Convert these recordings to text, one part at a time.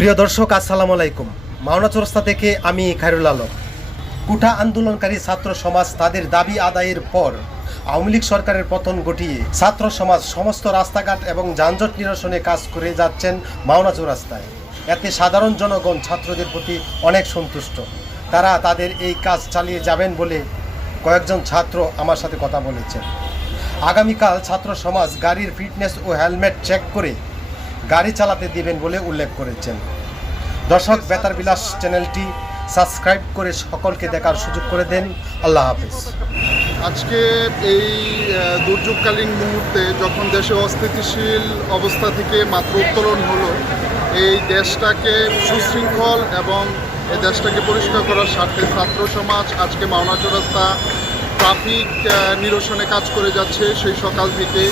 প্রিয় দর্শক, আসসালামু আলাইকুম। মাওনা চৌরাস্তা থেকে আমি খায়রুল আলম। কুঠা আন্দোলনকারী ছাত্র সমাজ তাদের দাবি আদায়ের পর আওয়ামী লীগ সরকারের পতন ঘটিয়ে ছাত্র সমাজ সমস্ত রাস্তাঘাট এবং যানজট নিরসনে কাজ করে যাচ্ছেন মাওনা চৌরাস্তায়। এতে সাধারণ জনগণ ছাত্রদের প্রতি অনেক সন্তুষ্ট। তারা তাদের এই কাজ চালিয়ে যাবেন বলে কয়েকজন ছাত্র আমার সাথে কথা বলেছেন। আগামীকাল ছাত্র সমাজ গাড়ির ফিটনেস ও হেলমেট চেক করে গাড়ি চালাতে দিবেন বলে উল্লেখ করেছেন। দর্শক, বেতার বিলাস চ্যানেলটি সাবস্ক্রাইব করে সকলকে দেখার সুযোগ করে দেন। আল্লাহ হাফিজ। আজকে এই দুর্যোগকালীন মুহূর্তে যখন দেশে অস্থিতিশীল অবস্থা থেকে মাত্র উত্তোলন হলো, এই দেশটাকে সুশৃঙ্খল এবং এই দেশটাকে পরিষ্কার করার স্বার্থে ছাত্র সমাজ আজকে মাওনা চৌরাস্তা ট্রাফিক নিরসনে কাজ করে যাচ্ছে। সেই সকাল থেকে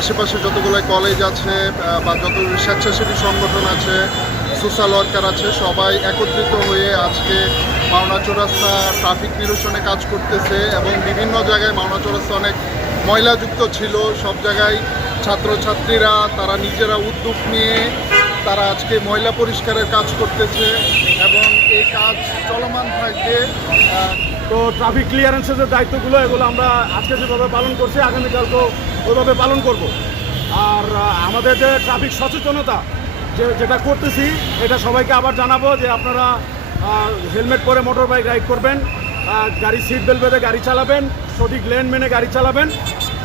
আশেপাশে যতগুলো কলেজ আছে বা যত স্বেচ্ছাসেবী সংগঠন আছে সোশ্যাল ওয়ার্কার আছে, সবাই একত্রিত হয়ে আজকে মাওনা চৌরাস্তা ট্রাফিক নিরসনে কাজ করতেছে এবং বিভিন্ন জায়গায় মাওনা চৌরাস্তা অনেক ময়লাযুক্ত ছিল। সব জায়গায় ছাত্রছাত্রীরা, তারা নিজেরা উদ্যোগ নিয়ে তারা আজকে ময়লা পরিষ্কারের কাজ করতেছে এবং এই কাজ চলমান থাকবে। তো ট্রাফিক ক্লিয়ারেন্সের যে দায়িত্বগুলো, এগুলো আমরা আজকে যেভাবে পালন করছি, আগামীকালকেও ওইভাবে পালন করব। আর আমাদের যে ট্রাফিক সচেতনতা, যে যেটা করতেছি, এটা সবাইকে আবার জানাব যে আপনারা হেলমেট পরে মোটর বাইক রাইড করবেন গাড়ি সিট বেল্ট বেঁধে গাড়ি চালাবেন, সঠিক লেন মেনে গাড়ি চালাবেন,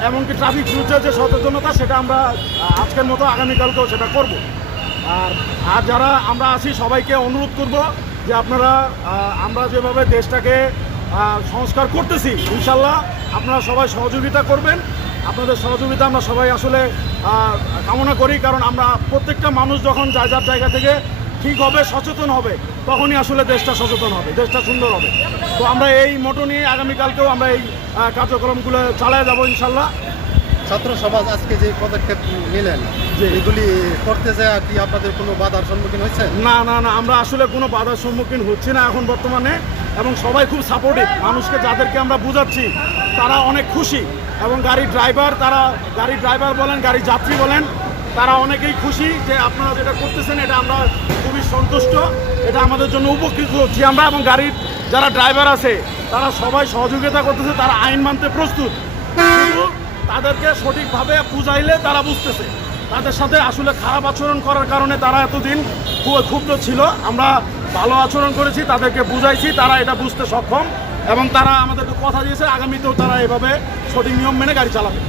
এমনকি ট্রাফিক রুলসের যে সচেতনতা, সেটা আমরা আজকের মতো আগামীকালকেও সেটা করব। আর আর যারা আমরা আছি, সবাইকে অনুরোধ করব যে আপনারা আমরা যেভাবে দেশটাকে সংস্কার করতেছি, ইনশাল্লাহ আপনারা সবাই সহযোগিতা করবেন। আপনাদের সহযোগিতা আমরা সবাই আসলে কামনা করি কারণ আমরা প্রত্যেকটা মানুষ যখন যার যার জায়গা থেকে ঠিক হবে সচেতন হবে তখনই আসলে দেশটা সচেতন হবে দেশটা সুন্দর হবে। তো আমরা এই মোটো নিয়ে আগামীকালকেও আমরা এই কার্যক্রমগুলো চালায় যাব ইনশাল্লাহ। ছাত্র সমাজ আজকে যে পদক্ষেপ নিলেন যে এগুলি করতে যায় কি আপনাদের কোনো বাধার সম্মুখীন হয়েছে? না না না আমরা আসলে কোনো বাধার সম্মুখীন হচ্ছি না এখন বর্তমানে এবং সবাই খুব সাপোর্টিভ মানুষকে যাদেরকে আমরা বুঝাচ্ছি তারা অনেক খুশি। এবং গাড়ি ড্রাইভার তারা গাড়ি ড্রাইভার বলেন গাড়ি যাত্রী বলেন, তারা অনেকেই খুশি যে আপনারা যেটা করতেছেন, এটা আমরা খুবই সন্তুষ্ট। এটা আমাদের জন্য উপকৃত হচ্ছি আমরা এবং গাড়ির যারা ড্রাইভার আছে, তারা সবাই সহযোগিতা করতেছে, তারা আইন মানতে প্রস্তুত। শুধু তাদেরকে সঠিকভাবে বুঝাইলে তারা বুঝতেছে। তাদের সাথে আসলে খারাপ আচরণ করার কারণে তারা এতদিন খুব ক্ষুব্ধ ছিল। আমরা ভালো আচরণ করেছি, তাদেরকে বুঝাইছি, তারা এটা বুঝতে সক্ষম। এবং তারা আমাদেরকে কথা দিয়েছে আগামীতেও তারা এভাবে সঠিক নিয়ম মেনে গাড়ি চালাবে।